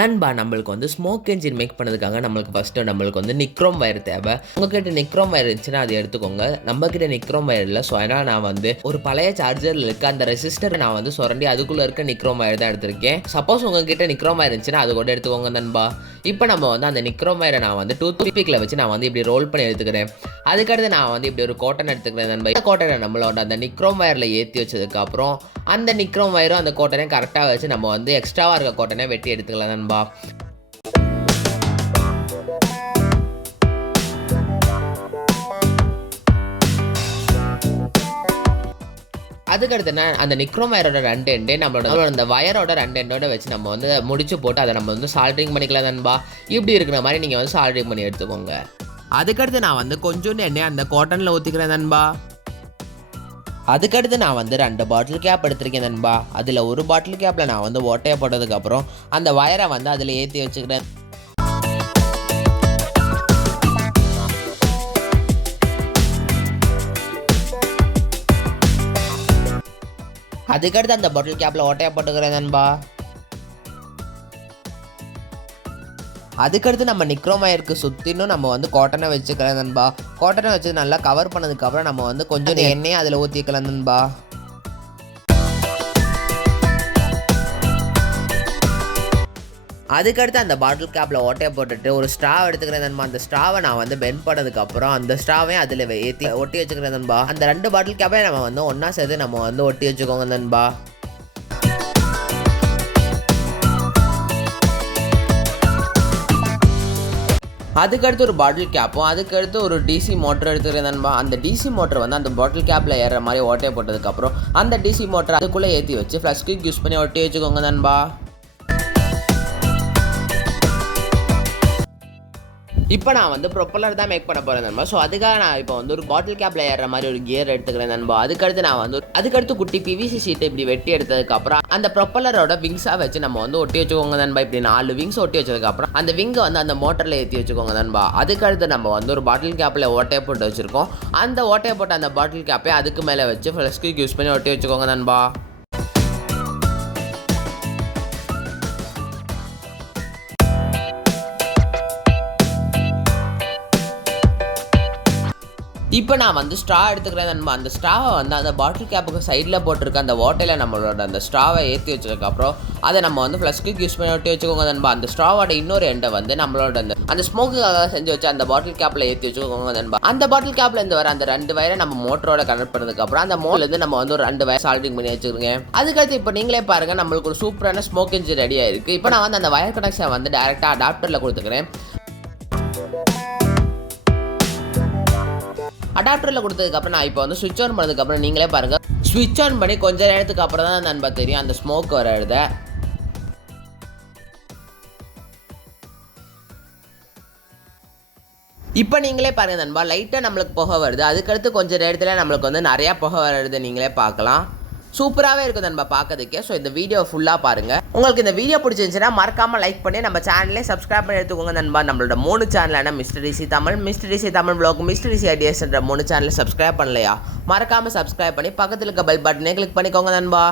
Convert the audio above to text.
நண்பா நம்மளுக்கு வந்து ஸ்மோக் என்ஜின் மேக் பண்ணதுக்காக நம்மளுக்கு ஃபஸ்ட்டு நம்மளுக்கு வந்து நிக்ரோம் வயர் தேவை. உங்ககிட்ட நிக்ரோம் வயர் இருந்துச்சுன்னா அது எடுத்துக்கோங்க. நம்மக்கிட்ட நிக்ரோம் வயர் இல்லை. ஸோ அதனால் நான் வந்து ஒரு பழைய சார்ஜரில் இருக்க அந்த ரெசிஸ்டரை நான் வந்து சுரண்டி அதுக்குள்ளே இருக்க நிக்ரோம் வயர் தான் எடுத்திருக்கேன். சப்போஸ் உங்ககிட்ட நிக்ரோம் வயர் இருந்துச்சுன்னா அது கூட எடுத்துக்கோங்க நண்பா. இப்போ நம்ம வந்து அந்த நிக்ரோம் வயரை நான் வந்து டூத் பிக்கில் வச்சு நான் வந்து இப்படி ரோல் பண்ணி எடுத்துக்கிறேன். அதுக்கடுத்து நான் வந்து இப்படி ஒரு காட்டன் எடுத்துக்கிறேன் நண்பா. இந்த காட்டனை நம்மளோட அந்த நிக்ரோம் வயரில் ஏற்றி வச்சதுக்கப்புறம் அந்த நிக்ரோம் வயரும் அந்த காட்டனையும் கரெக்டாக வச்சு நம்ம வந்து எக்ஸ்ட்ராவாக இருக்க காட்டனை வெட்டி எடுத்துக்கலாம் நண்பா. அதுக்கடுத்து அந்த நிக்ரோம் வயரோட 2 எண்டே நம்மளோட அந்த வயரோட 2 எண்டோட வச்சு நம்ம வந்து முடிச்சு போட்டு அதை நம்ம வந்து சால்ட்ரிங் பண்ணிக்கலாம் நண்பா. இப்படி இருக்கிற மாதிரி நீங்கள் வந்து சால்ட்ரிங் பண்ணி எடுத்துக்கோங்க. அதுக்கடுத்து நான் வந்து கொஞ்சோண்டு எண்ணெய் அந்த காட்டனில் ஊற்றிக்கிறேன் நண்பா. அதுக்கடுத்து நான் வந்து 2 பாட்டில் கேப் எடுத்திருக்கேன் நண்பா. அதில் ஒரு பாட்டில் கேப்பில் நான் வந்து ஓட்டையை போட்டதுக்கப்புறம் அந்த வயரை வந்து அதில் ஏற்றி வச்சுக்கிறேன். அதுக்கடுத்து அந்த பாட்டில் கேப்பில் ஓட்டையை போட்டுக்கிறேன் நண்பா. அதுக்கடுத்து நம்ம நிக்ரோம் வயருக்கு சுற்றினும் நம்ம வந்து காட்டனை வச்சுக்கலாம் நண்பா. காட்டனை வச்சு நல்லா கவர் பண்ணதுக்கப்புறம் நம்ம வந்து கொஞ்சம் எண்ணெயை அதில் ஊற்றிக்கலாம் நண்பா. அதுக்கடுத்து அந்த பாட்டில் கேப்பில் ஓட்டையை போட்டுட்டு ஒரு ஸ்ட்ராவ் எடுத்துக்கிறேன் நண்பா. அந்த ஸ்ட்ராவை நான் வந்து பெண்ட் பண்ணதுக்கப்புறம் அந்த ஸ்ட்ராவையும் அதில் ஏற்றி ஒட்டி வச்சுக்கிறேன் நண்பா. அந்த 2 பாட்டில் கேப்பையும் நம்ம வந்து ஒன்றா சேர்த்து நம்ம வந்து ஒட்டி வச்சுக்கோங்க நண்பா. அதுக்கடுத்து ஒரு பாட்டில் கேப்பும் அதுக்கடுத்து ஒரு டிசி மோட்டர் எடுத்துக்கிறேன் நண்பா. அந்த டிசி மோட்டர் வந்து அந்த பாட்டில் கேப்பில் ஏறுற மாதிரி ஓட்டையை போட்டதுக்கப்புறம் அந்த டிசி மோட்டர் அதுக்குள்ளே ஏற்றி வச்சு ஃப்ளஷ் கிக் யூஸ் பண்ணி ஒட்டி வச்சுக்கோங்க நண்பா. இப்போ நான் வந்து ப்ரொப்பலர் தான் மேக் பண்ண போகிறேன் நண்பா. ஸோ அதுக்காக நான் இப்போ வந்து ஒரு பாட்டில் கேப்பில் ஏறுற மாதிரி ஒரு கியர் எடுத்துக்கிறேன் நண்பா. அதுக்கடுத்து குட்டி பிவிசி ஷீட்டை இப்படி வெட்டி எடுத்ததுக்கப்புறம் அந்த ப்ரொப்பலரோட விங்ஸாக வச்சு நம்ம வந்து ஒட்டி வச்சுக்கோங்க நண்பா. இப்படி 4 விங்ஸ் ஒட்டி வச்சதுக்கப்புறம் அந்த விங்கை வந்து அந்த மோட்டரில் ஏற்றி வச்சுக்கோங்க நண்பா. அதுக்கடுத்து நம்ம வந்து ஒரு பாட்டில் கேப்பில் ஓட்டையை போட்டு வச்சுருக்கோம். அந்த ஓட்டையை போட்டு அந்த பாட்டில் கேப்பை அதுக்கு மேலே வச்சு ஃப்ளஷ் கிக் யூஸ் பண்ணி ஒட்டி வச்சுக்கோங்க நண்பா. இப்போ நான் வந்து ஸ்ட்ரா எடுத்துக்கிறேன் நண்பா. அந்த ஸ்ட்ராவை வந்து அந்த பாட்டில் கேப்புக்கு சைடில் போட்டிருக்க அந்த ஓட்டையில் நம்மளோட அந்த ஸ்ட்ராவை ஏற்றி வச்சதுக்கப்புறம் அதை நம்ம வந்து ஃப்ளஷ் கிக் யூஸ் பண்ணி ஒட்டி வச்சுக்கோங்க நண்பா. அந்த ஸ்ட்ராவோட இன்னொரு எண்டை வந்து நம்மளோட அந்த ஸ்மோக்குக்காக செஞ்சு வச்சு அந்த பாட்டில் கேப்பில் ஏற்றி வச்சுக்கோங்க நண்பா. அந்த பாட்டில் கேப்பில் இருந்து வர அந்த 2 வயரை நம்ம மோட்டரோட கனெக்ட் பண்ணதுக்கப்புறம் அந்த மோட்லேருந்து நம்ம வந்து ஒரு 2 வயர் சால்டிங் பண்ணி வச்சுருங்க. அதுக்கடுத்து இப்போ நீங்களே பாருங்கள், நம்மளுக்கு ஒரு சூப்பரான ஸ்மோக் என்ஜின் ரெடியாக இருக்குது. இப்போ நான் வந்து அந்த வயர் கனெக்ஷன் வந்து டேரெக்டாக அடாப்டரில் கொடுத்துக்கிறேன். அடாப்டரில் கொடுத்ததுக்கப்புறம் நான் இப்போ வந்து ஸ்விட்ச் ஆன் பண்ணதுக்கப்புறம் நீங்களே பாருங்கள், ஸ்விட்ச் ஆன் பண்ணி கொஞ்சம் நேரத்துக்கு அப்புறம் தான் நண்பா தெரியும் அந்த ஸ்மோக் வரத. இப்போ நீங்களே பாருங்கள் நண்பா, லைட்டாக நம்மளுக்கு புகை வருது. அதுக்கடுத்து கொஞ்சம் நேரத்தில் நம்மளுக்கு வந்து நிறையா புகை வருது, நீங்களே பார்க்கலாம். சூப்பராகவே இருக்கும் நண்பா பார்க்கறதுக்கே. ஸோ இந்த வீடியோ ஃபுல்லாக பாருங்கள். உங்களுக்கு இந்த வீடியோ பிடிச்சிருந்துச்சுன்னா மறக்காமல் லைக் பண்ணி நம்ம சேனலே சப்ஸ்கிரைப் பண்ணி எடுத்துக்கோங்க நண்பா. நம்மளோட 3 சேனலான mister DC Tamil, mister DC Tamil vlog, mister DC ஐடியாஸ்ன்ற 3 சேனலை சப்ஸ்கிரைப் பண்ணலையா? மறக்காமல் சப்ஸ்கிரைப் பண்ணி பக்கத்தில் இருக்க பெல் பட்டனே கிளிக் பண்ணிக்கோங்க நண்பா.